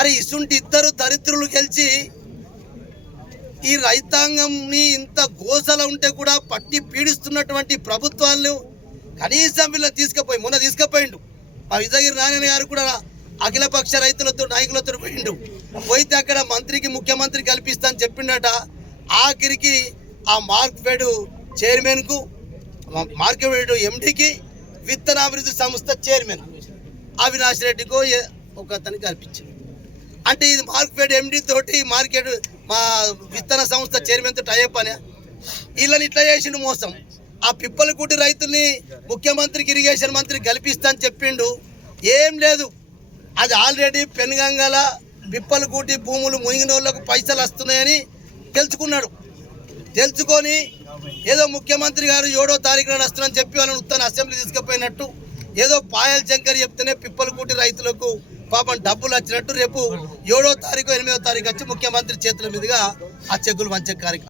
అరే ఇసుంటి ఇద్దరు దరిద్రులు గెలిచి ఈ రైతాంగంని ఇంత గోసల ఉంటే కూడా పట్టి పీడిస్తున్నటువంటి ప్రభుత్వాలు కనీసం వీళ్ళని తీసుకుపోయి మొన్న తీసుకుపోయిండు. మా విజయగిరి నారాయణ గారు కూడా అఖిలపక్ష రైతులతో నాయకులతో పోయిండు. పోయితే అక్కడ మంత్రికి ముఖ్యమంత్రి కల్పిస్తా అని చెప్పిండట. ఆఖరికి ఆ మార్కెట్ చైర్మన్కు మార్కెట్ ఎండికి విత్తనాభివృద్ధి సంస్థ చైర్మన్ అవినాష్ రెడ్డికో ఒక అతనికి కల్పించింది. అంటే ఇది మార్కెట్ ఎండి తోటి మార్కెట్ మా విత్తన సంస్థ చైర్మన్ తోటి అయ్యే పని. వీళ్ళని ఇట్లా చేసిండు మోసం. ఆ పిప్పలకూటి రైతుల్ని ముఖ్యమంత్రికి ఇరిగేషన్ మంత్రి కల్పిస్తా అని చెప్పిండు. ఏం లేదు, అది ఆల్రెడీ పెనుగంగల పిప్పలకూటి భూములు మునిగిన వాళ్ళకు పైసలు వస్తున్నాయని తెలుసుకున్నాడు. తెలుసుకొని ఏదో ముఖ్యమంత్రి గారు 7వ తారీఖున వస్తున్నారని చెప్పి వాళ్ళని ఉత్తన అసెంబ్లీ తీసుకుపోయినట్టు ఏదో పాయల్ శంకర్ చెప్తేనే పిప్పలకూటి రైతులకు పాపం డబ్బులు వచ్చినట్టు రేపు 7వ తారీఖు 8వ తారీఖు వచ్చి ముఖ్యమంత్రి చేతుల మీదుగా ఆ చెక్కులు మంచి కార్యక్రమం.